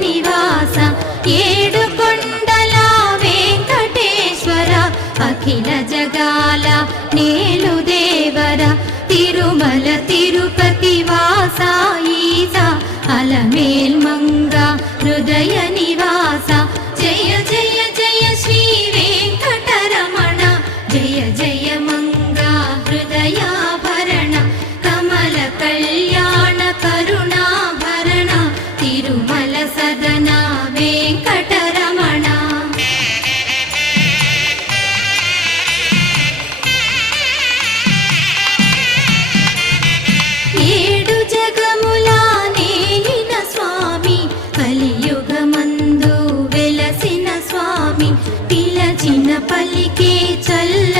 నివాస ఏడుకొండల వెంకటేశ్వర అఖిల జగాల నేలు దేవర తిరుమల తిరుపతి వాస ఈస అలమేల్ మంగ హృదయ నివాస జయ జయ జయ శ్రీ వెంకటరమణ జయ జయ మంగ హృదయాభరణ కమల కళ్యాణ కరుణాభరణ తిరుమల సదన వెంకటరమణ. ఏడు జగముల నేలిన స్వామి కలియుగమందు వెలసిన స్వామి పిలచిన పలికే చల్ల